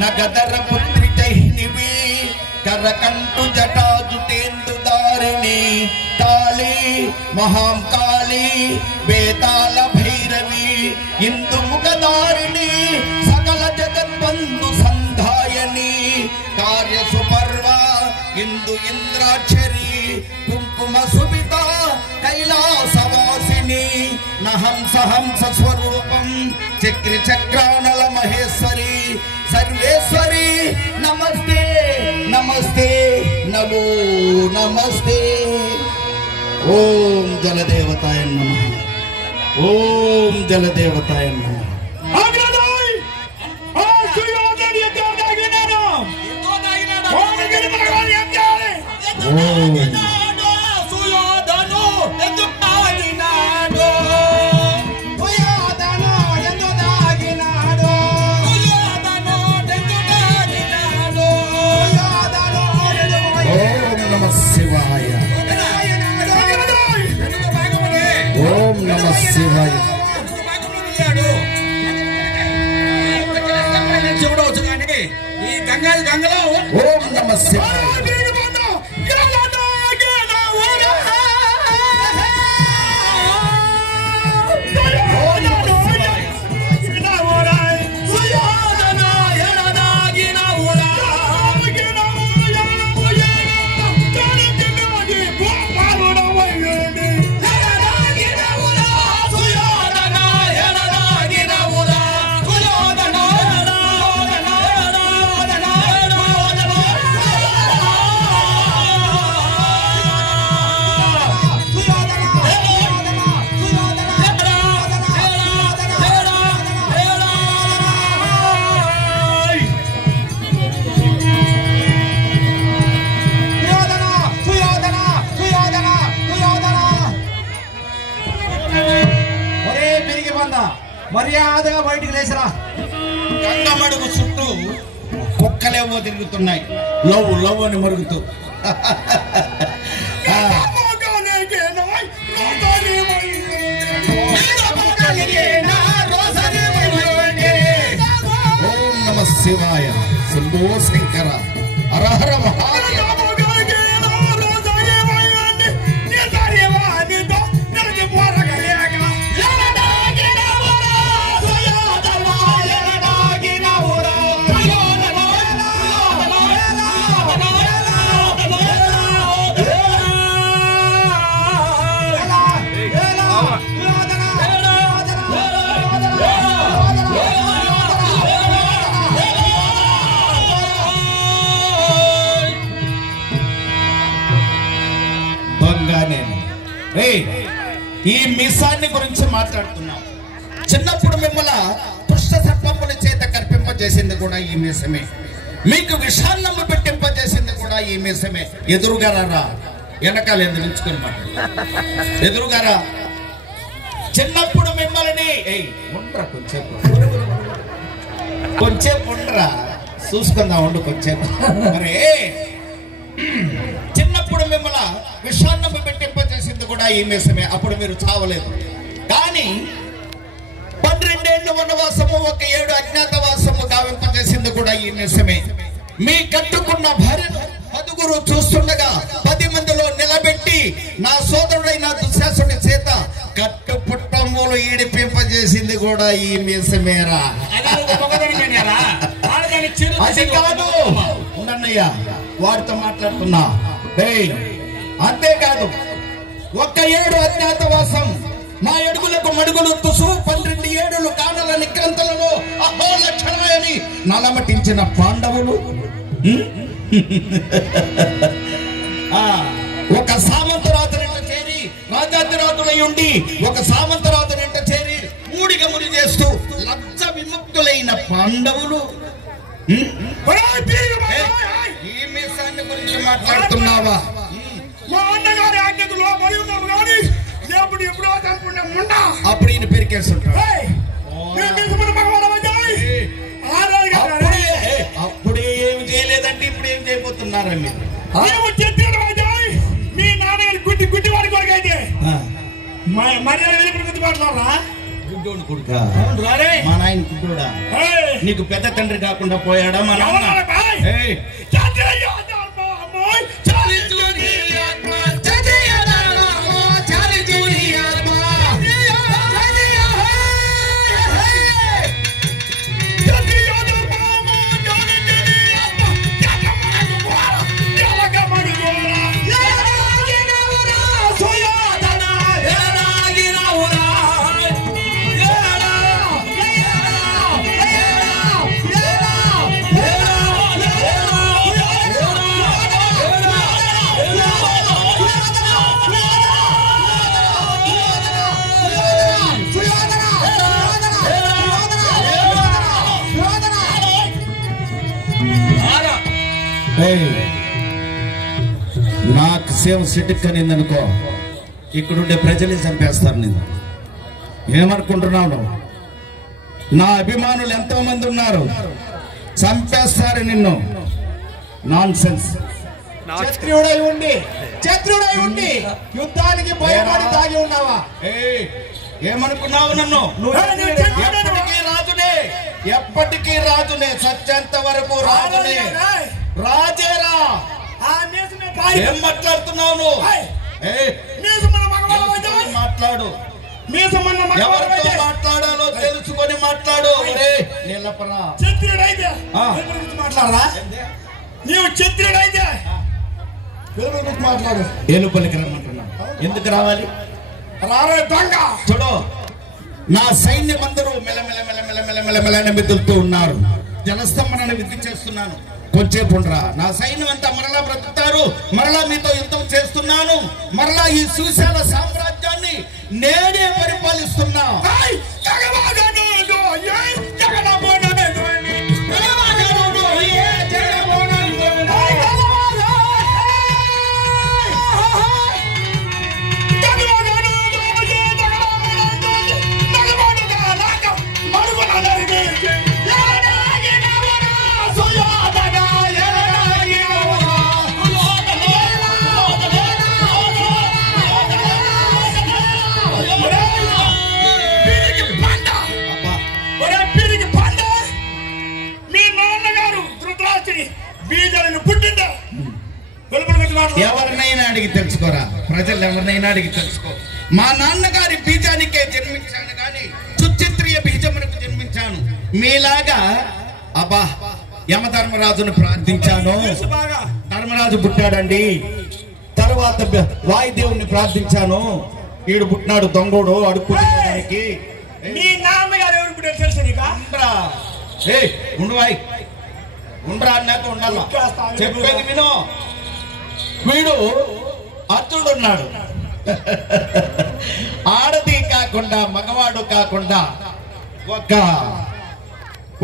నగదర పుత్రి జైనివి కరకంటు జటాజుటేందు దారిణి కాళీ మహాంకాళీ వేతాళ భైరవి ఇందు ముఖదారిణి సకల జగద్బంధు సంధాయని కార్య సుపర్వ ఇందు ఇంద్రాక్షరి కుంకుమ సుబిత కైలాసవాసిని నహంస హంస స్వరూపం చక్రి చక్రానల మహేశ్వరి सर्वेश्वरी नमस्ते नमस्ते नमो नमस्ते ओम जलदेवताय नमः ओम जलदेवताय नमः ओम नमः शिवाय ओम नमः शिवाय మర్యాదగా బయటికి లేచరా గంగమడుగు చుట్టూ కుక్కలేవో తిరుగుతున్నాయి లవ్ లవ్ అని మరుగుతూ ఓం నమః శివాయ శంభో శంకర హర హర మహాదేవ ఈ మీసాన్ని గురించి మాట్లాడుతున్నాం. చిన్నప్పుడు మిమ్మల్ని పుష్ట సర్పముల చేత కల్పింపజేసింది కూడా ఈ మీసమే. మీకు విషాన్నము పెట్టింపజేసింది కూడా ఈ మీసమే. ఎదురుగా రా వెనకాల ఎందుకు నిల్చుకొని మాట్లాడు. ఎదురుగారా చిన్నప్పుడు మిమ్మల్ని ఉండరా కొంచెంసేపు ఉండరా చూసుకుందాం ఉండు కొంచెంసేపు. మరే చిన్నప్పుడు మిమ్మల్ని విషాన్నం పెట్టింపజేసింది కూడా ఈ మీసమే. అప్పుడు మీరు చావలేదు. కానీ 12 ఏళ్ళు వనవాసము 1 ఏడు అజ్ఞాతవాసము గావింపజేసింది కూడా ఈ మీసమే. మీ కట్టుకున్న భార్యను 10 చూస్తుండగా 10 మందిలో నిలబెట్టి నా సోదరుడైన దుశ్శాసనుడి చేత కట్టు పుట్టములు ఈడిపింపజేసింది కూడా ఈ మీసమేరా. అది కాదు ఉండన్నయ్యా, వారితో మాట్లాడుతున్నా. అంతేకాదు 1 ఏడు అజ్ఞాతవాసం మా అడుగులకు మడుగులు తుసు 12 ఏడులు కానల నిక్రంతలలో అహో లక్షణాయని నలమటించిన పాండవులు ఒక సామంతరాజునింట చేరి రాజాధిరాజులై ఉండి ఒక సామంతరాజునింట చేరి మూడిగములు చేస్తూ లబ్ధ విముక్తులైన పాండవులు ఈ మీసాన్ని గురించి మాట్లాడుతున్నావా? అప్పుడు ఈయన పెరికేస్తుంటాడు. అప్పుడే ఏమి చేయలేదంటే ఇప్పుడు ఏం చేయబోతున్నారండి? మీ నాన్న గుడ్డి గుడ్డి వాడి కొడుకైతే మర్యాద గురించి మాట్లాడరా? గుడ్డోడు కొడుక మా నాయన గుడ్డోడా? నీకు పెద్ద తండ్రి కాకుండా పోయాడా మా నాన్న? నాకు సేవ సిట్టుకనిందనుకో ఇక్కడుండే ప్రజలే చంపేస్తారు. నేను ఏమనుకుంటున్నాను? నా అభిమానులు ఎంతో మంది ఉన్నారు, చంపేస్తారు నిన్ను. Non sense. క్షత్రియుడై ఉండి యుద్ధానికి భయపడి తాగి ఉన్నావా? ఏమనుకున్నావు నన్ను? ఎప్పటికీ రాజునే సత్యంత వరకు రాజునే. రాజేరా. ఏం మాట్లాడుతున్నావు? మాట్లాడు. ఎవరితో మాట్లాడాలో తెలుసుకొని మాట్లాడు. నిలపరా. మాట్లాడరా? నీవు క్షత్రియుడైతే మాట్లాడు. ఏలుపల్లికి రమ్మంటున్నా. ఎందుకు రావాలి? రారే దొంగ. చూడు, నా సైన్యం అందరూ మెల్లమెల్ల మెదులుతూ ఉన్నారు. జనస్తంభనని విధి చేస్తున్నాను. కొంచెంసేపు ఉండరా. నా సైన్యం అంతా మరలా బ్రతుకుతారు. మరలా మీతో యుద్ధం చేస్తున్నాను. మరలా ఈ సుశాల సామ్రాజ్యాన్ని నేనే పరిపాలిస్తున్నా. ఎవరినైనా అడిగి తెలుసుకోరా. ప్రజలు ఎవరినైనా అడిగి తెలుసుకో. మా నాన్నగారి బీజానికే జన్మించాను కానీ సుచిత్రియ బీజమునకు జన్మించాను. మీలాగా అబ్బా యమధర్మరాజును ప్రార్థించాను. ధర్మరాజు పుట్టాడండి. తర్వాత వాయుదేవుని ప్రార్థించాను. ఈడు పుట్టినాడు దొంగోడు అడుక్కోడానికి. మీ నాన్నగారు ఎవరు పుట్టారు తెలుసు నీకా? ఉండు వాయి ఉండరా అన్నాక ఉండాల. చెప్పేది విను. వీడు అర్జునుడున్నాడు. ఆడది కాకుండా మగవాడు కాకుండా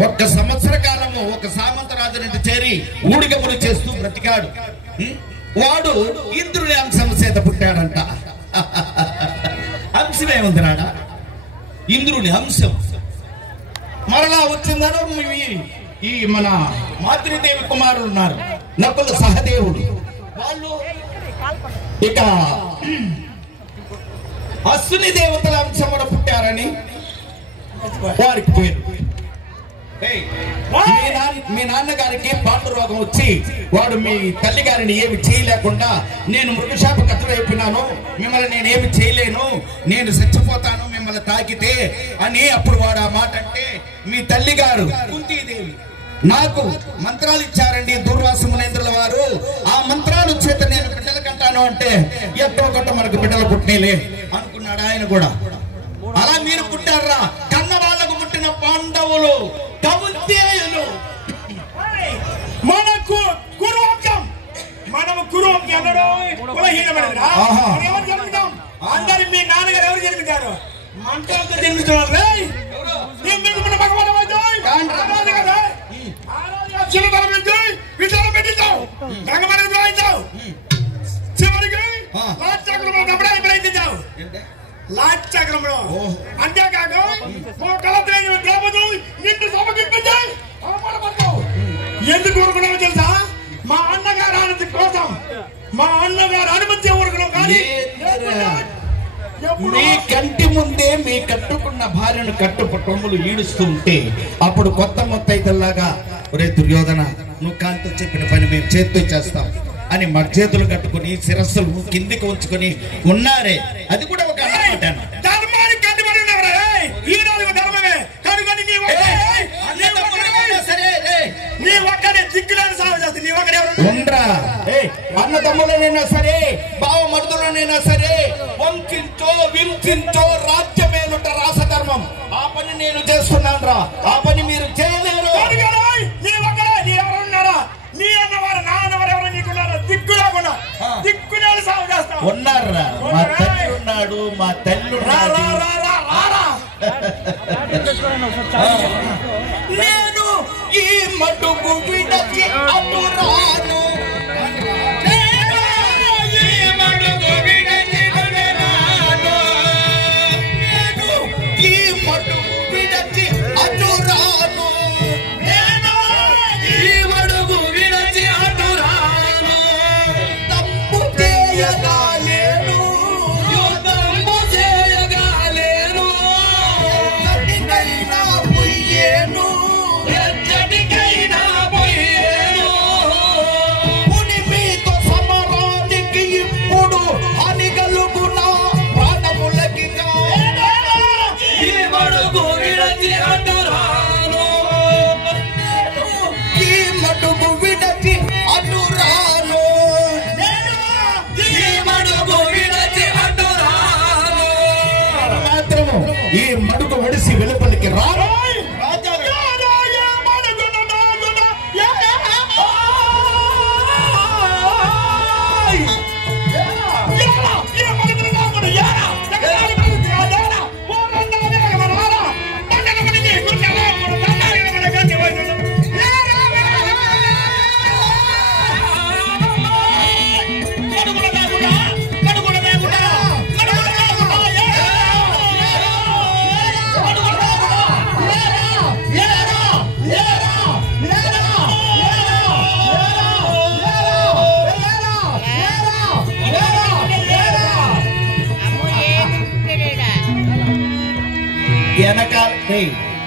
ఒక్క సంవత్సర కాలము ఒక సామంతరాజు నుండి చేరి ఊడిగములు చేస్తూ బ్రతికాడు. వాడు ఇంద్రుని అంశం చేత పుట్టాడంట. అంశమే ఉంది రాడా, ఇంద్రుని అంశం మరలా వచ్చిందను. ఈ మన మాతృదేవి కుమారులు ఉన్నారు, నకుల సహదేవుడు, వాళ్ళు ఇక అశ్విని దేవతల అంశమున పుట్టారని వారికి పేరు. మీ నాన్నగారికి పాండు రోగం వచ్చి వాడు మీ తల్లి గారిని ఏమి చేయలేకుండా, నేను మృగశాప కథలైపోయినాను, మిమ్మల్ని నేను ఏమి చేయలేను, నేను చచ్చిపోతాను మిమ్మల్ని తాకితే అని అప్పుడు వాడు ఆ మాట అంటే, మీ తల్లి గారు కుంతీదేవి నాకు మంత్రాలు ఇచ్చారండి దుర్వాస మునేంద్రుల వారు, ఆ మంత్రాలు చేత నేను బిడ్డలు కంటాను అంటే, ఎట్టో గట్ట మనకు బిడ్డలు పుట్టినేలే అనుకున్నాడు ఆయన కూడా. అలా మీరు పుట్టారా, కన్న వాళ్ళకు పుట్టిన పాండవులు కౌంతేయులు. మనకు కురువంశం, మనము కురువంశం అన్నాడు కులహీనమైనదిరా. ఎవరు జన్మిస్తాం? అందరి మీ నాన్నగారు ఎవరు జన్మించారు? మంత్రంతో జన్మిస్తున్నారు. చివరికి ప్రయత్నించావు లాట్ చక్రంలో. అంతేకాక నిన్ను సమర్పించాయి. ఎందుకు ఊరుకున్నావు తెలుసా? మా అన్నగారు ఆనంది కోసం, మా అన్నగారు అనుమతి ఊరుకున్నాం. కానీ మీ కంటి ముందే మీ కట్టుకున్న భార్యను కట్టుపట్టములు ఈడుస్తూ ఉంటే, అప్పుడు కొత్త మొత్తైతల్లాగా, ఒరే దుర్యోధన, నువ్వు కాంతో చెప్పిన పని మేము చేత్తో చేస్తాం అని మర్చేతులు కట్టుకుని శిరస్సులు కిందికి ఉంచుకొని ఉన్నారే. అది కూడా ఒక అన్నమాటాను. ధర్మానికి కట్టుబడి ఉన్నవరే, ఈ రోజు ధర్మమే కనుగొని నీ ఒక్కడే దిక్కులేని సాగు చేస్తుంది. నీ ఒక్కడే ఉండరా, అన్న తమ్ములనైనా సరే, బావ మరుదులనైనా సరే, వంకించో వింకించో రాజ్యమేలుట రాసధర్మం. ఆ పని నేను చేస్తున్నాను రా, ఆ పని మీరు చేయలేరు. నీ ఒక్కడే, నీ ఎవరు ఉన్నారా? నీ అన్నవారు నా అన్నవారు ఎవరు నీకున్నారా? దిక్కు లేకుండా దిక్కులేని సాగు చేస్తా ఉన్నారా? మా తల్లి ఉన్నాడు, మా తల్లి నేను ఈ మటుకు విడచి అటు రాను, ఈ మడుగు ఒడిసి వెలుపలికి రాను.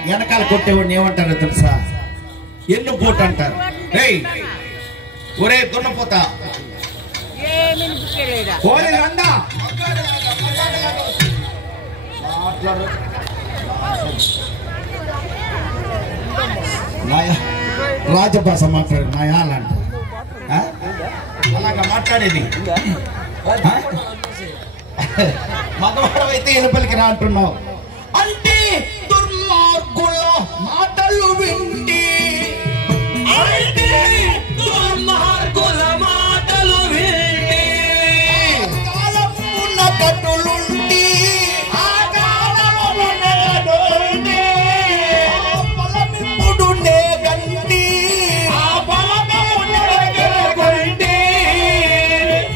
వెనకాల కొట్టేవాడిని ఏమంటారో తెలుసా? ఎన్ను పోటు అంటారు. ఒరే దున్నపోతా, రాజభాష మాట్లాడు నాయాలంట, అలాగా మాట్లాడేది. మగవాడవైతే ఎలుపలికి రా అంటున్నావు అంటే దుర్మార్గుల మాటలు వింటి, దుర్మార్గుల మాటలు వింటి, కాలమున కట్టులుంటి, పొలమిప్పుడు నేగంటి,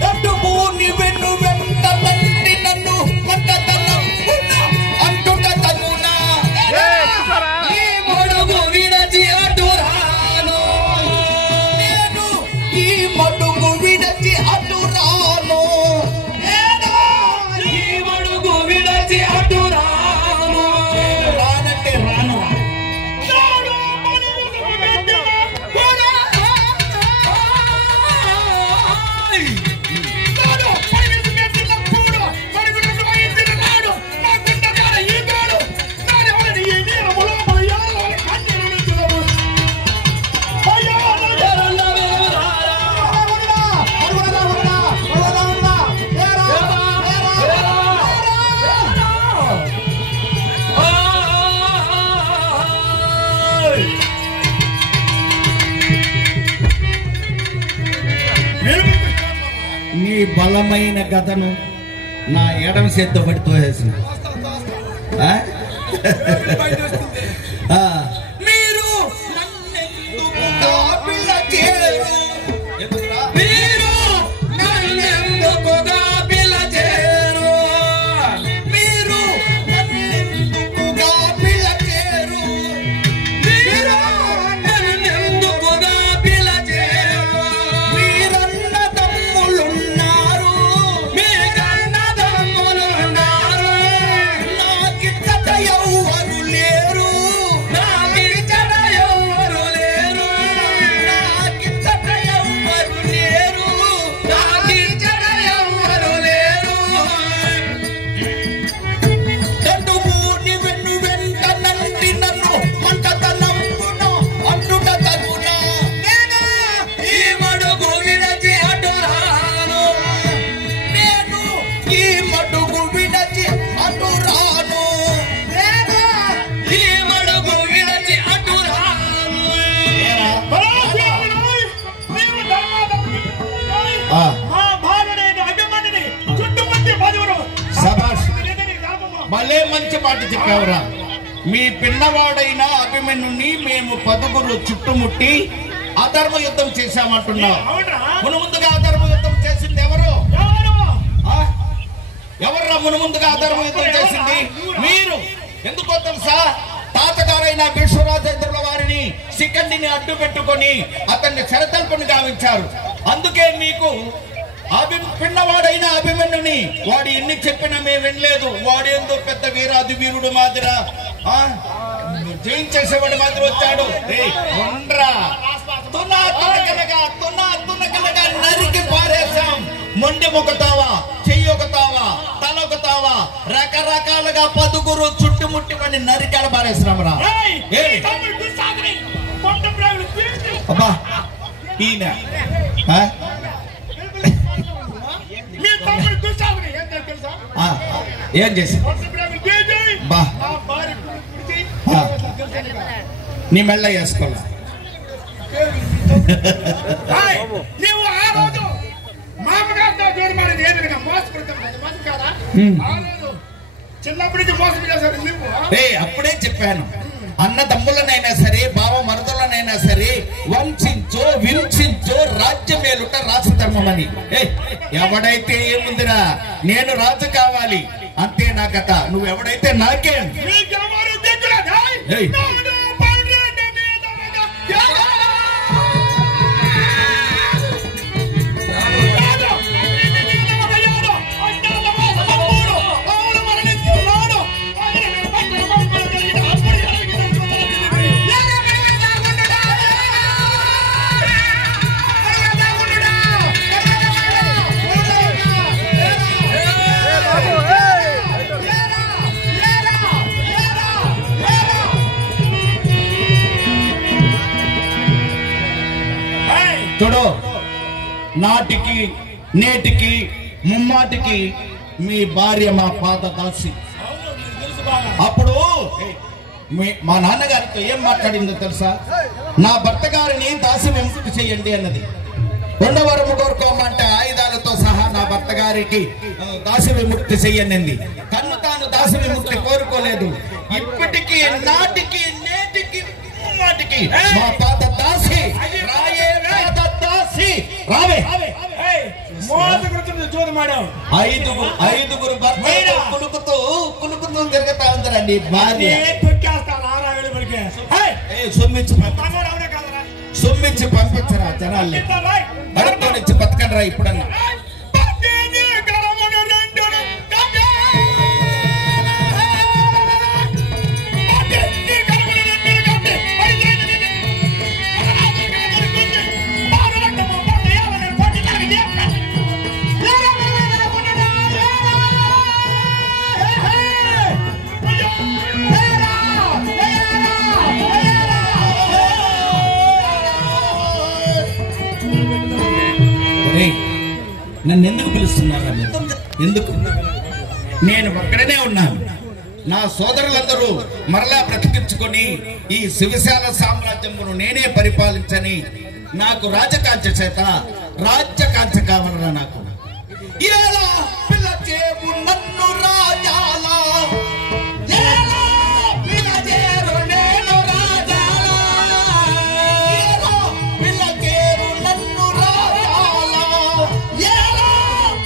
దట్టు భూని వెన్ను బలమైన గదను నా ఎడమ చేత్తో పడితో వేసిన మీరు నన్నెందుకుగా పిలచేరు మీరు నన్నెందుకుగా పిలచేరు మీరు నన్నెందుకుగా పిలచేరు మీరు నన్నెందుకుగా పిలచేరు మీరన్న తమ్ములున్నారు మీకన్న తమ్ములున్నారు నాకిచ్చట ఎవ్వరు లేరు నాకిచ్చట ఎవ్వరు లేరు నాకిచ్చట ఎవ్వరు లేరు నాకిచ్చట ఎవ్వరు లేరు దండు మూని వెన్ను వెంట నంటి నన్ను మంటతనంపున అంటుట తగునా నేను ఈ మడుగు విడచి అటు రాను నేను ఈ మడుగు విడచి అటు రాను నేను ఈ మడుగు విడచి అటు రాను మా భార్యని అభిమన్యుని చుట్టుముట్టి పదువురు శభాష్. భలే మంచి మాట చెప్పావురా. మీ పిన్నవాడైన అభిమన్యుని మేము 10 చుట్టుముట్టి అధర్మ యుద్ధం చేశామంటున్నావు. అవునరా మునుముందుగా అధర్మ యుద్ధం చేసింది ఎవరు? ఎవరు ఎవర్రా మునుముందుగా అధర్మ యుద్ధం చేసింది? మీరు. ఎందుకో తెలుసా? తాతగారైన విశ్వరాజేంద్రుల వారిని శిఖండిని అడ్డు పెట్టుకొని అతన్ని చెరతల్పని గావించారు. అందుకే మీకు పిన్నవాడైన అభిమన్యుని వాడు ఎన్ని చెప్పినా మేము వినలేదు. వాడు ఏందో పెద్ద వీరాది వీరుడు మాదిరా జయించేసేవాడు మాదిరి వచ్చాడు. తునకలగా నరికి పారేశాం. మొండి మొక్కుతావా, చెయ్యి ఒకతావా, తల ఒకతావా, రకరకాలుగా 10 చుట్టుముట్టి వాడిని నరికాల పారేసినాం రా. అబ్బా ఈయన ఏం చేసి బా నీ మెల్ల వేసుకోలే. నీవు ఆ రోజు మామగారితో జోరుమారేది ఏ విధంగా మోసపడతాం మోసం కాదా? ఆ రోజు చిన్నప్పటి నుంచి మోసం చేశారు నువ్వు. అప్పుడే చెప్పాను, అన్న తమ్ములనైనా సరే బావ మరుదులనైనా సరే వంచించో వించించో రాజ్యమేలుట రాజధర్మం అని. ఎవడైతే ఏముందిరా, నేను రాజు కావాలి అంతే నా కథ. నువ్వు ఎవడైతే నాకేం. చూడు, నాటికి నేటికి ముమ్మాటికి మీ భార్య మా పాత దాసి. అప్పుడు మా నాన్నగారితో ఏం మాట్లాడిందో తెలుసా? నా భర్త గారిని దాసి విముక్తి చేయండి అన్నది. 2వ వరము కోరుకోమంటే ఆయుధాలతో సహా నా భర్త గారికి దాసి విముక్తి చెయ్యండి. తను తాను దాసి విముక్తి కోరుకోలేదు. ఇప్పటికీ నాటికి నేటికి ముమ్మాటికి మా పాత దాసి రావే. ఐదుగురు భర్త కులుకుతూ తిరుగుతా ఉందండి భార్య. సొమ్మిచ్చి పంపించరా జనాల్ని, అడుగుతో నుంచి బతకండి రా ఇప్పుడన్నా. నన్ను ఎందుకు పిలుస్తున్నారా? ఎందుకు? నేను ఒక్కడనే ఉన్నాను. నా సోదరులందరూ మరలా బ్రతికించుకొని ఈ శివశాల సామ్రాజ్యమును నేనే పరిపాలించని నాకు రాజకాంక్ష చేత రాజ్యకాంక్ష కావాలరా. నాకు ఎలా పిలచేవు నన్ను రాజాల ఎలా పిలచేరు నేను రాజాల ఎలా పిలచేరు నన్ను రాజాల ఎలా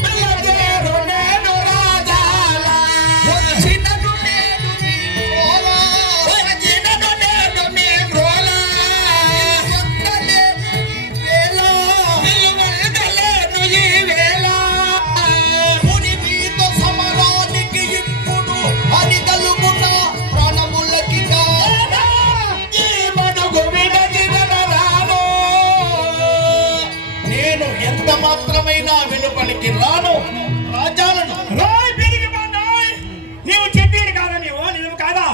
పిలచేరు నేను రాజాల వచ్చినను నేను నీ రోలా వచ్చినను నేను నీ రోలా వందలేను ఈ వేళ ముని మీతో సమరానికి ఇప్పుడు అని తలుగున్న ప్రాణములకి ఈ మడుగు విడచినరాను నేను ఎంత మాత్రమైనా వెలుపలికి రాను రాజాలను రాయ్ పెరిగి బాండాయ్ నీవు చెప్పేది కాదా నీవు కాదా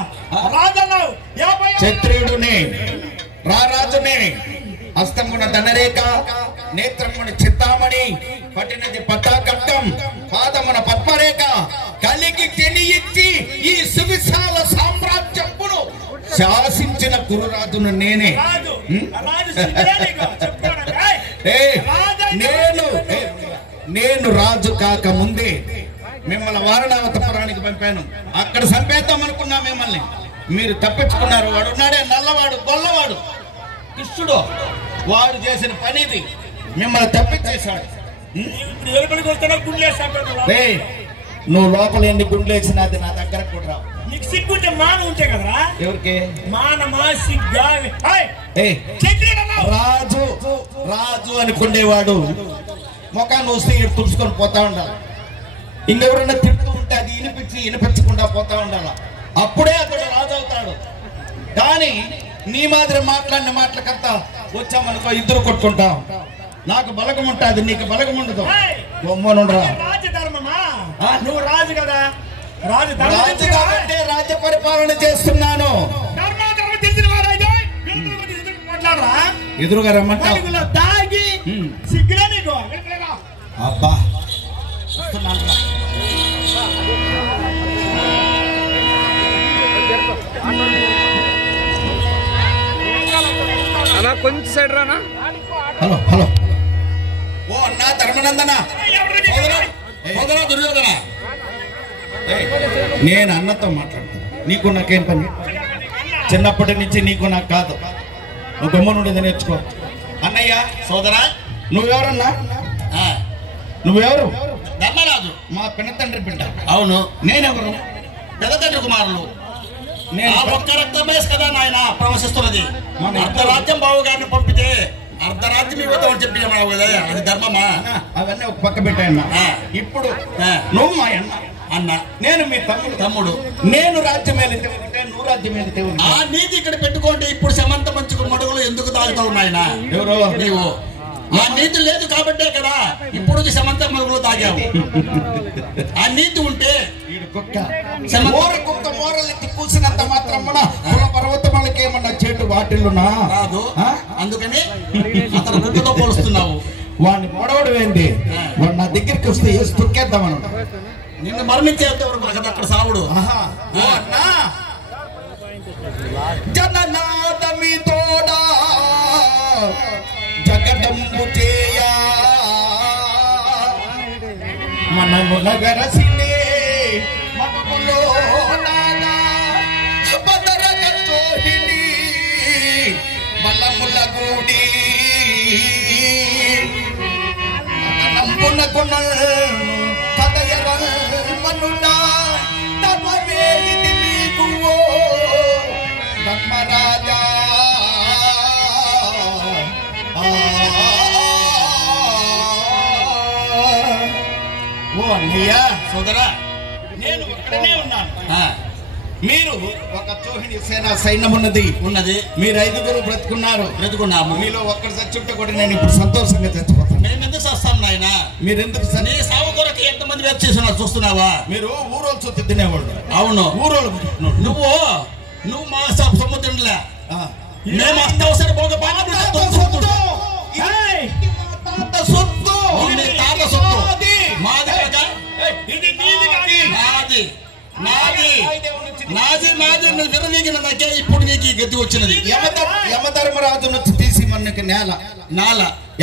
రాజన్నావు క్షత్రియుడునే రారాజునే హస్తమున ధనరేఖ నేత్రమున చింతామణి పట్టినది పట్టాకట్టం పాదమున పద్మరేఖ కలిగి తెలియిచ్చి ఈ సువిశాల సామ్రాజ్యమును శాసించిన గురురాజును నేనే రాజు రాజు సిద్ధరా నీకు చెప్తాడు నేను రాజు కాక ముందే మిమ్మల్ని వారణావతపురానికి పంపాను. అక్కడ చంపేద్దాం అనుకున్నా మిమ్మల్ని, మీరు తప్పించుకున్నారు. వాడు ఉన్నాడే నల్లవాడు గొల్లవాడు కృష్ణుడు, వాడు చేసిన పనిది, మిమ్మల్ని తప్పించేశాడు. ఇప్పుడు వెలుపలికి వస్తాడా గుండెలేస్తాడు. నువ్వు లోపల ఎన్ని గుండెలేసినా అది నా దగ్గర కూడా రావు. నీకు సిగ్గుంటే మాన ఉంటే కదరా. ఎవరికి మానమా సిగ్గా? రాజు రాజు అనుకునేవాడు ముఖాన్ని వస్తే తుడుచుకొని పోతా ఉండాలి. ఇంకెవరైనా తిడుతూ ఉంటే అది వినిపించకుండా పోతా ఉండాలి. అప్పుడే అతడు రాజు అవుతాడు. కానీ నీ మాదిరి మాట్లాడిన మాటలకంతా వచ్చామనుకో ఇద్దరు కొట్టుకుంటాం. నాకు బలగం ఉంటుంది, నీకు బలగం ఉండదు. రాజధర్మమా? నువ్వు రాజు కదా, రాజు కాబట్టి రాజ్య పరిపాలన చేస్తున్నాను. ఎదురుగా రమ్మంటావు దాగి సిగ్గులే నీకు. అబ్బా అలా కొంచెం సైడ్ రానా. హలో హలో ఓ అన్నా ధర్మనందన దుర్యోధన, నేను అన్నతో మాట్లాడుతాను. నీకు నాకేం పని? చిన్నప్పటి నుంచి నీకు నాకు కాదు. నువ్వు గమ్మునుండేది నేర్చుకో. అన్నయ్య సోదరా, నువ్వెవరన్నా? నువ్వెవరు? ధర్మరాజు, మా పినతండ్రి బిడ్డ. అవును. నేనెవరు? పెద్దతండ్రి కుమారులు. నేను ఒక్క రక్తమే కదా నాయన ప్రవశిస్తున్నది. అర్ధరాజ్యం బావు గారిని పంపితే అర్ధరాజ్యం ఇవ్వతామని చెప్పి అది ధర్మమా? అవన్నీ ఒక పక్క పెట్టాయన్న. ఇప్పుడు నువ్వు మా అన్న, నేను మీ తమ్ముడు. నేను రాజ్యం వెళితే ఉంటే నువ్వు రాజ్యం వెళితే ఆ నీతి ఇక్కడ పెట్టుకోండి. ఇప్పుడు సమంత మంచుకు మడుగులు ఎందుకు తాగుతావు నాయన? ఎవరు? నీవు. ఆ నీతి లేదు కాబట్టే కదా ఇప్పుడు సమంత మడుగులు తాగావు. ఆ నీతి ఉంటే కుక్క మోరలెత్తి కూసినంత మాత్రం పర్వతములకి ఏమన్నా చెట్టు వాటిల్లునా రాదు. అందుకని అతను కుక్కతో పోలుస్తున్నావు. వాడిని పొడవడం ఏంటి? వాడు నా దగ్గరికి వస్తే వేసి తొక్కేద్దామను. నిన్ను మరణించేంత వరకు అక్కడ సావుడు. జననాదమి తోడా జగడంబు చేయ మనము నగరసినే మనములో నానా బదరగ తోహిని బలముల గూడి నంబున గుణల్ కదయరల్ మనుడా తమవేది నీకువో ధర్మరాజా. ఓ అన్నయ్య సోదరా, నేను ఒక్కడనే ఉన్నాను. మీరు ఒక చోహిని సేనా సైన్యం ఉన్నది. మీరు 5గురు బ్రతుకున్నాము. మీలో ఒక్కడు చచ్చుంటే కూడా నేను ఇప్పుడు సంతోషంగా చచ్చిపోతాను. మేము ఎందుకు చేస్తాం నాయన? మీరు ఎందుకు నీ సాగు కొరకు ఎంతమంది వేరు చేస్తున్నారు చూస్తున్నావా? మీరు ఊరోళ్ళు చుట్టూ తినేవాళ్ళు. అవును, ఊరోళ్ళు. నువ్వు మా సముద్రంలే మేము అస్తవసర భోగ ఇప్పుడు నీకు గతి వచ్చినది. యమధర్మరాజు నుంచి తీసి మనకి నేల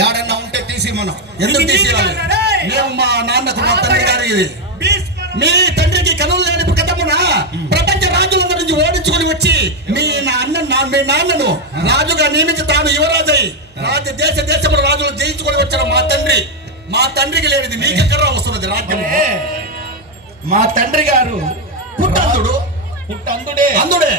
ఏడన్నా ఉంటే తీసి మనం ఎందుకు తీసి మేము మా నాన్నకు మా తండ్రి గారి ఇది మీ తండ్రికి కనులు లేని కథమున ప్రపంచ రాజులందరి నుంచి ఓడించుకుని వచ్చి మీ నాన్నను రాజుగా నియమించి తాను యువరాజై దేశముల రాజులు జయించుకొని వచ్చిన మా తండ్రికి లేనిది మీకు ఎక్కడ వస్తున్నది రాజ్యం? మా తండ్రి గారు అందుడే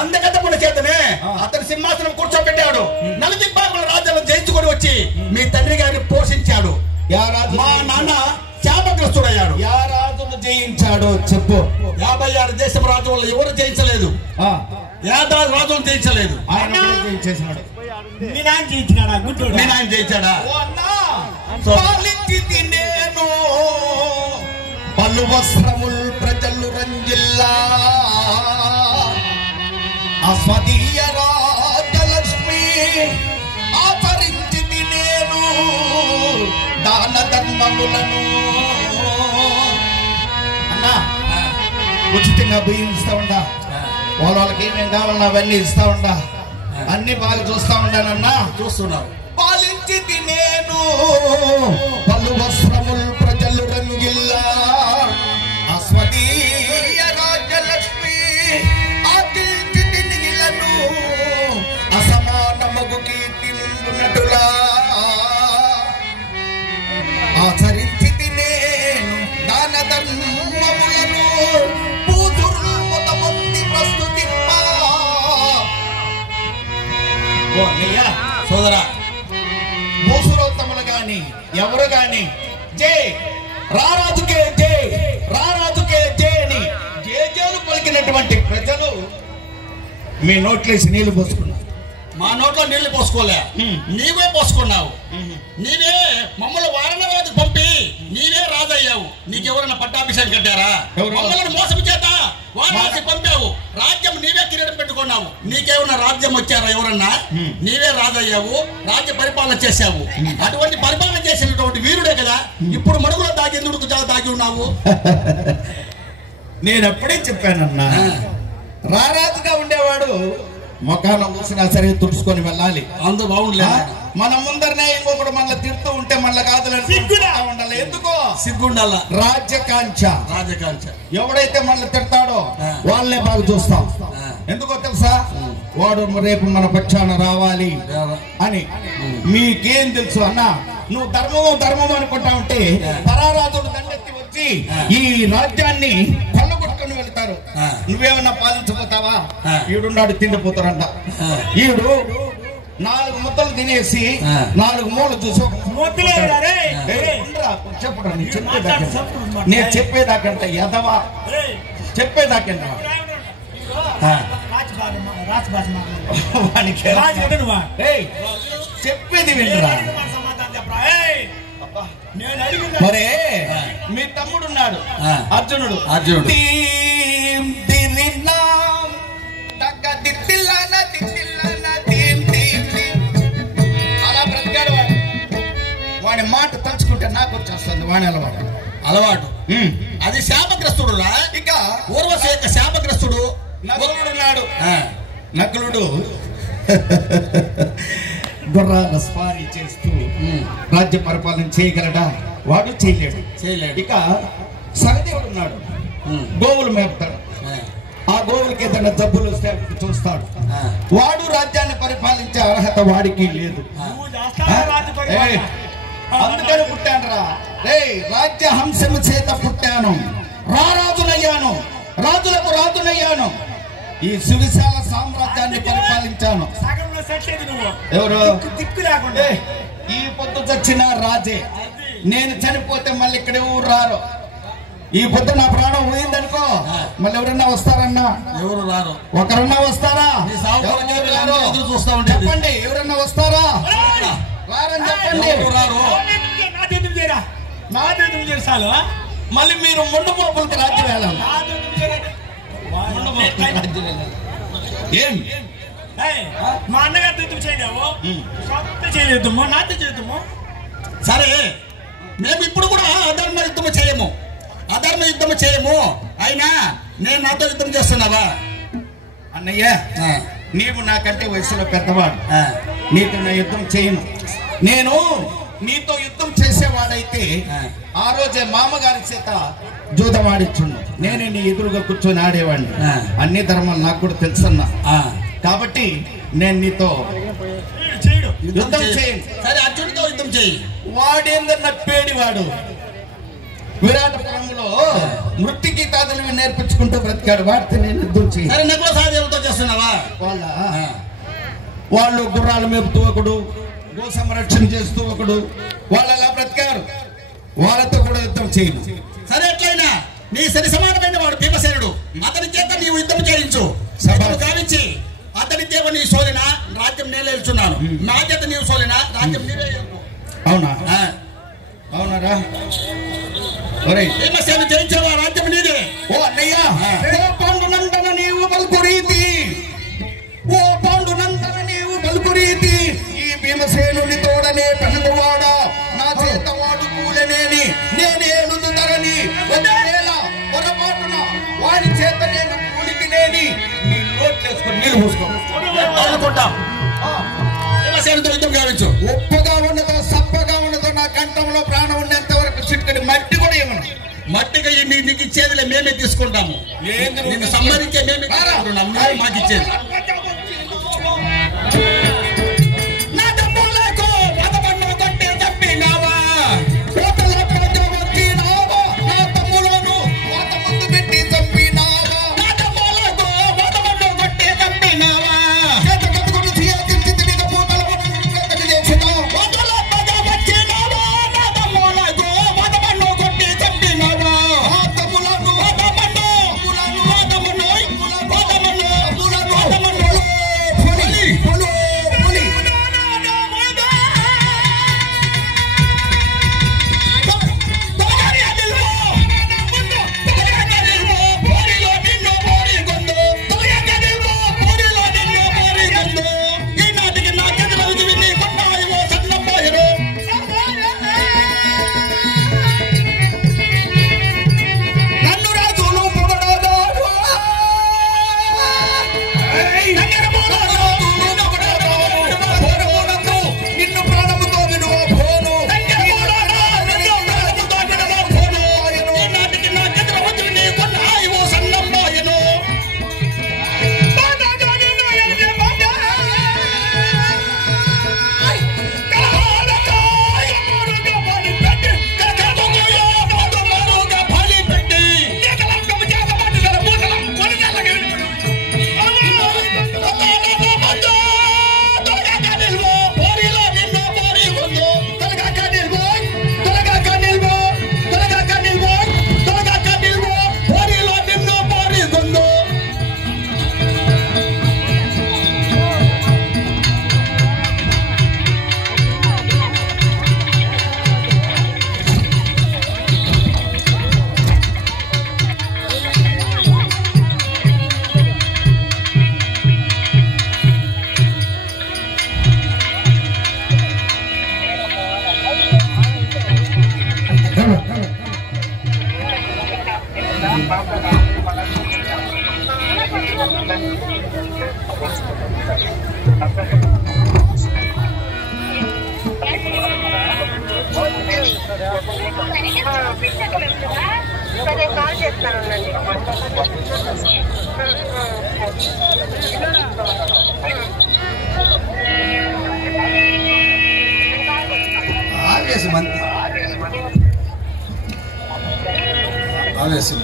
అందకథముల చేతనే అతని సింహాసనం కూర్చోబెట్టాడు. నలుదిక్పాకుల రాజ్యాలను జయించుకొని వచ్చి మీ తండ్రి గారిని పోషించాడు. మా నాన్న శాపగ్రస్తుడయ్యాడు. యా రాజును జయించాడో చెప్పు. 56 దేశం రాజు వల్ల ఎవరు జయించలేదు. 56 రాజులు జయించలేదు. ఆయన జయించేశాడు. మీ నాన్న జయించినాడా? గుడ్డోడా? మీ నాయన జయించాడా? పాలించి నేను పలు వస్త్రముల్ ప్రజలు రంజిల్లా అస్మదీయ రాజలక్ష్మి ఆచరించి నేను దాన ధర్మములను. అన్నా ఉచితంగా బియ్యం ఇస్తా ఉండా, వాళ్ళకి ఏమేం కావాలన్నా అవన్నీ ఇస్తా ఉండా, అన్ని బాగా చూస్తా ఉండానన్నా. చూస్తున్నావు. పాలించి నేను పలు వస్త్రముల్ ప్రజలు రంగిల్లా అస్మదీయ రాజలక్ష్మి ఆకిల్చి తినిగిలను అసమానమగు కీర్తి నుండునటులా ఆచరించి నేను దాన ధర్మములను పూతురు మొదమంది ప్రస్తుతిప్ప. ఓ అన్నయ్య సోదరా, మూసురోత్తములు గాని ఎవరు గాని జై రారాజుకే జై రారాజుకే జై అని జేజేలు పలికినటువంటి ప్రజలు మీ నోట్లేసి నీళ్లు పోసుకున్నారు. మా నోట్లో నీళ్లు పోసుకోలే, నీవే పోసుకున్నావు. నీవే మమ్మల్ని వారణాసి పంపి నీవే రాజయ్యావు. నీకెవరన్నా పట్టాభిషేకం కట్టారా? మమ్మల్ని మోసం చేత వారణాసి పంపావు. రాజ్యం నీవే కిరీటం పెట్టుకున్నావు. నీకేమన్నా రాజ్యం వచ్చారా ఎవరన్నా? నీవే రాజయ్యావు, రాజ్య పరిపాలన చేశావు. అటువంటి పరిపాలన చేసినటువంటి వీరుడే కదా ఇప్పుడు మడుగులో దాగేందుకు దాగి ఉన్నావు. నేను అప్పుడే చెప్పానన్నా, రారాజుగా ఉండేవాడు మొఖాన మూసినా సరే తుడుచుకొని వెళ్ళాలి. అందు బాగుండలే. మన ముందరనే ఇంకొకడు మళ్ళీ తిడుతూ ఉంటే మళ్ళీ కాదులని ఉండాలి. ఎందుకో సిగ్గుండాల. రాజ్యకాంక్ష. ఎవడైతే మళ్ళీ తిడతాడో వాళ్ళనే బాగా చూస్తాం. ఎందుకో తెలుసా? వాడు రేపు మన పక్షాన రావాలి అని. మీకేం తెలుసు అన్నా? నువ్వు ధర్మము అనుకుంటా ఉంటే పరారాజుడు దండెత్తి వచ్చి ఈ రాజ్యాన్ని కొల్లగొట్టుకుని వెళ్తారు. నువ్వేమన్నా పాలించబోతావా? ఈడున్నాడు తిండిపోతారంట. ఈడు 4 ముద్దలు తినేసి 4 మూలలు చూసి చెప్పడా నేను చెప్పేదాకంట ఎదవా చెప్పేదాకంట చెప్పేది వినరా? మరే మీ తమ్ముడున్నాడు అర్జునుడు. అలా బ్రతికాడు వాడు. వాడి మాట తలుచుకుంటే నాకు వచ్చేస్తుంది వాడి అలవాటు. అది శాపగ్రస్తుడు రా. ఇక ఊర్వశి యొక్క శాపగ్రస్తుడు నకులుడున్నాడు. నకులుడు గుర్రాల స్వారీ చేస్తూ రాజ్య పరిపాలన చేయగలడా? వాడు చేయలేడు. ఇక సహదేవుడు ఉన్నాడు, గోవులు మేపుతాడు. ఆ గోవులకి ఏదైనా జబ్బులు వస్తే చూస్తాడు. వాడు రాజ్యాన్ని పరిపాలించే అర్హత వాడికి లేదు. అందుకని పుట్టాను రా రే, రాజ్య హంసము చేత పుట్టాను, రారాజునయ్యాను, రాజులకు రాజునయ్యాను, ఈ సువిశాల సామ్రాజ్యాన్ని పరిపాలించాను. ఎవరు ఈ పొద్దు చచ్చిన రాజే. నేను చనిపోతే మళ్ళీ ఇక్కడ ఎవరు రారు. ఈ పొద్దు నా ప్రాణం పోయిందనుకో మళ్ళీ ఎవరన్నా వస్తారన్నా? ఎవరు రారు. ఒకరన్నా వస్తారా? చెప్పండి, ఎవరన్నా వస్తారా? రారని చెప్పండి. మళ్ళీ మీరు ముందు మోపులకి రాజ్యం వెళ్ళాలి. ఏం మా అన్నగారితో యుద్ధం చేయలేవు, చేయలేదు, నాతో చేద్దాము. సరే, మేము ఇప్పుడు కూడా అధర్మ యుద్ధము చేయము. అయినా నేను నాతో యుద్ధం చేస్తున్నావా? అన్నయ్య, నీవు నాకంటే వయసులో పెద్దవాడు, నీతో నా యుద్ధం చేయను. నేను నీతో యుద్ధం చేసేవాడైతే ఆ రోజే మామగారి చేత జూదం ఆడిచ్చుండు, నేనే నీ ఎదురుగా కూర్చొని ఆడేవాడిని. అన్ని ధర్మాలు నాకు కూడా తెలుసన్నా, కాబట్టి నేను నీతో యుద్ధం చేయండి. సరే, అర్జునుడితో యుద్ధం చేయి. వాడేందన్న పేడివాడు విరాటపురంలో మృత్యుగీతాదులు నేర్పించుకుంటూ బ్రతికాడు, వాడితే నేను యుద్ధం చేయి. సరే, నకుల సహదేవులతో చేస్తున్నావా? వాళ్ళు గుర్రాలు మేపుతూ ఒకడు, గో సంరక్షణ చేస్తూ ఒకడు, వాళ్ళు అలా బ్రతికారు, వాళ్ళతో కూడా యుద్ధం చేయను. సరే, ఎట్లయినా నీ సరి సమానమైన వాడు భీమసేనుడు, అతని చేత నీవు యుద్ధం చేయించు. సభలు గావించి అతని చేత నీ సోలిన రాజ్యం నేను వెళ్తున్నాను, నా చేత నీవు సోలిన రాజ్యం నీవే. అవునా? అవునారా? భీమసేను జయించేవా, రాజ్యం నీదే. ఓ అన్నయ్య, ఓ పాండునందన నీవు పలుకు రీతి, ఓ పాండునందన నీవు పలుకు రీతి, ఈ భీమసేనుని తోడనే పెనువాడ, నా చేత వాడు కూలనేని నేనేనుదు ధరని, ఒకవేళ పొరపాటున వాడి చేత నేను కూలికి లేని నీ నోట్లేసుకొని నీళ్ళు మూసుకో. భీమసేనుతో యుద్ధం గావించు. ఉప్పుగా ఉన్నదో సప్పగా ఉన్నదో నా కంఠంలో ప్రాణం ఉన్నంత వరకు చిట్టుకని మట్టి కూడా ఏమన్నా మట్టిగా నీకు ఇచ్చేదిలే, మేమే తీసుకుంటాము. నిన్ను సంహరించే మేమే తీసుకుంటున్నాం, మాకు ఇచ్చేది. సరే కాల్ చేస్తానండి. ఆవేశం అంతే, ఆవేశం.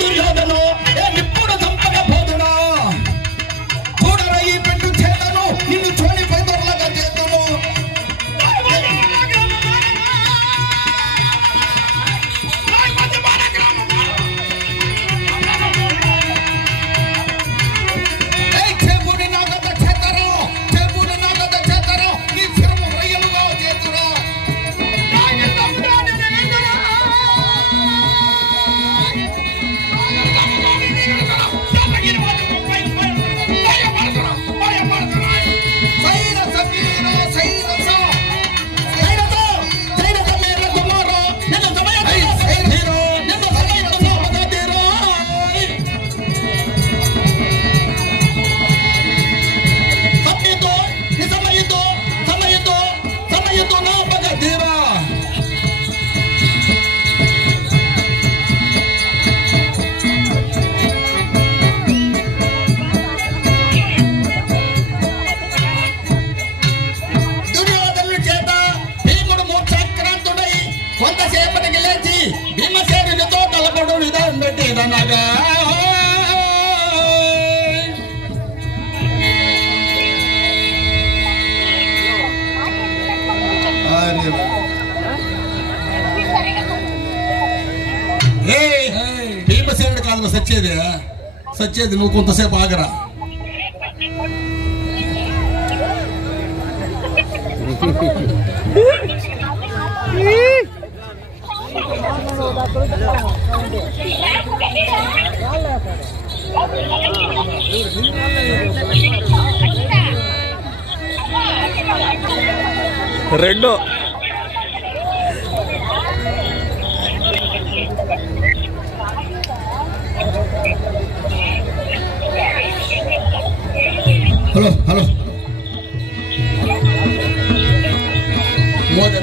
దుర్యోధను నిప్పుడు దంపగా పోదును చూడరా ఈ పెట్టు చేతను నిన్ను చోని పైదర్లాగా చేతును చెబుని నాగత చేతరు చెబుని నాగత చేతరు నీ శిరము రయ్యలుగా చేతురా కొంతసేపటికి లేచి భీమసేనునితో తలపడు విధానం పెట్టేదనగా భీమసేనుడు కాదు సచ్చేది నువ్వు కొంతసేపు ఆగరా రెండు హలో మోదీ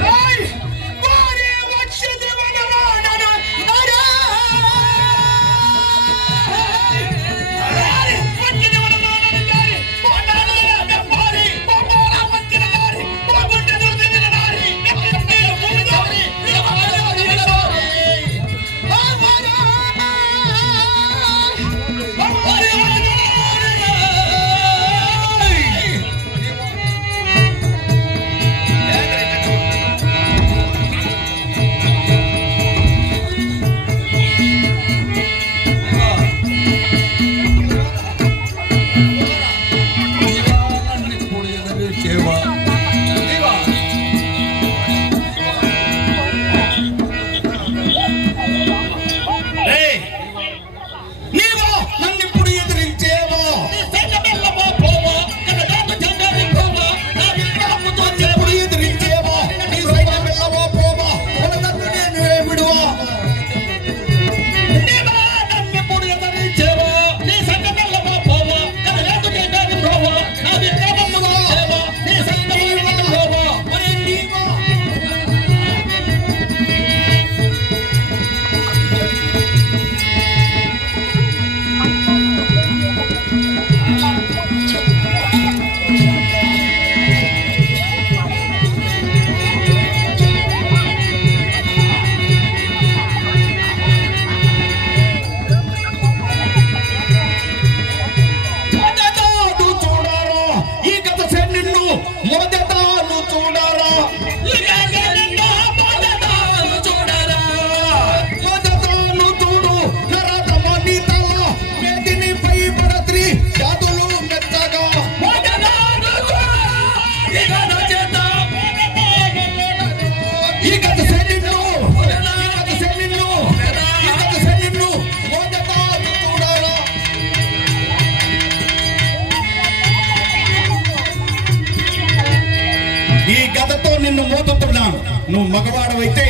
నిన్ను మోతున్నాను నువ్వు మగవాడవైతే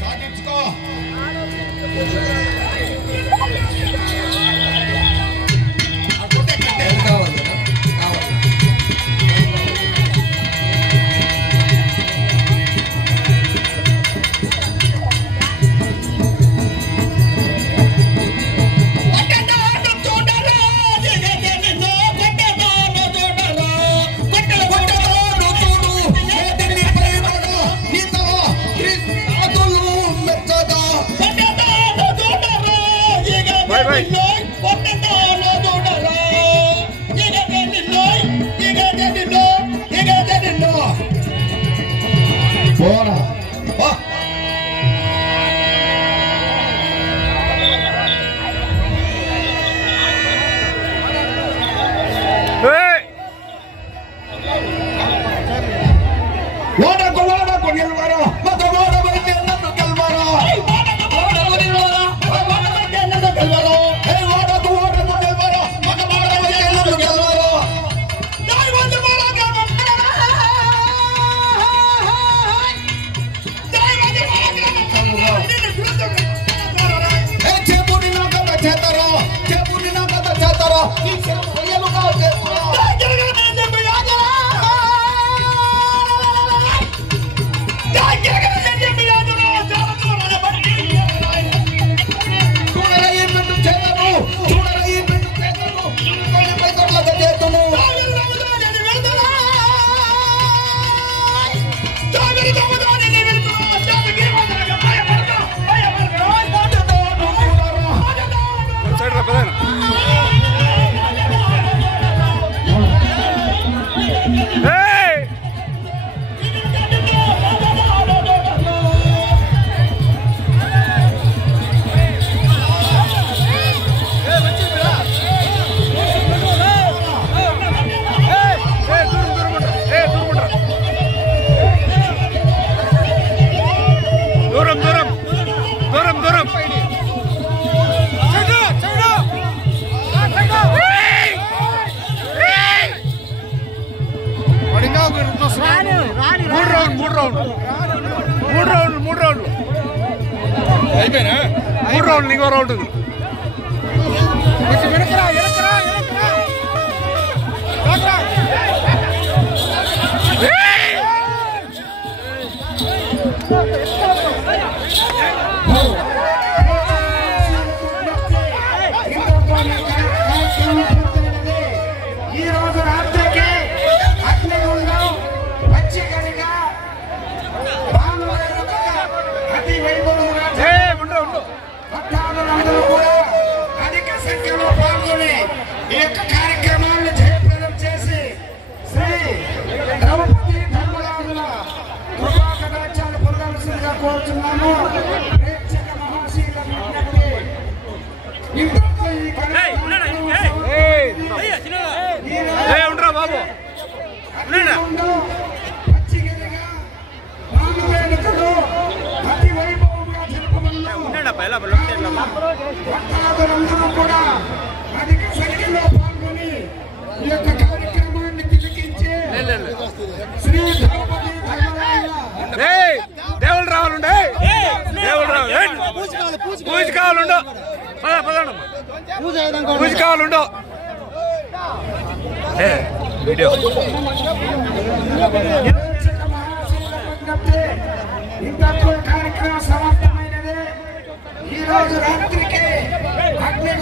సాధించుకో పోరా ఓడకు నిల్వరా మత ఓడబైతే నన్ను గెల్వరా ఓడకు నిల్వరా ఓడబైతే నన్ను గెల్వరా హే ఓడకు నిల్వరా మత ఓడబైతే నన్ను గెల్వరా దై వంద మరగా దై వంద మరగా హే చెబుని నా కథ చేతరా చెబుని నా కథ చేతరా ఈ చెయ్యలుగా చేతరా అయిపోయినా 3 రౌండ్లు ఇంకో రౌండ్ ఉంది. ఈ రోజు రాత్రికి అగ్నిగుండం పచ్చికరిగా అతి వైభవంగా భక్తాదులందరూ కూడా అధిక సంఖ్యలో పాల్గొని ఈ యొక్క కార్యక్రమాన్ని జయప్రదం చేసి శ్రీ ద్రౌపది ధర్మరాజుల కృపాకటాక్షాలు పొందవలసిందిగా కోరుతున్నాము. ప్రేక్షక మహాశీల విజ్ఞప్తి. ఇంతటితో ఈ పచ్చిగలిగా ప్రాణవేడుకలు అతి వైభవంగా భక్తాదులందరూ కూడా అధిక సంఖ్యలో పాల్గొని ఈ యొక్క కార్యక్రమాన్ని తిలకించి శ్రీ ద్రౌపది ధర్మరాజుల దేవుళ్ళు రావాలండి, దేవుళ్ళు రావాలి, పూజ కావాలండు, పూజ కావాలండు. వీడియో ఇంతతో కార్యక్రమం సమాప్తమైనది. ఈ రోజు రాత్రికి అగ్ని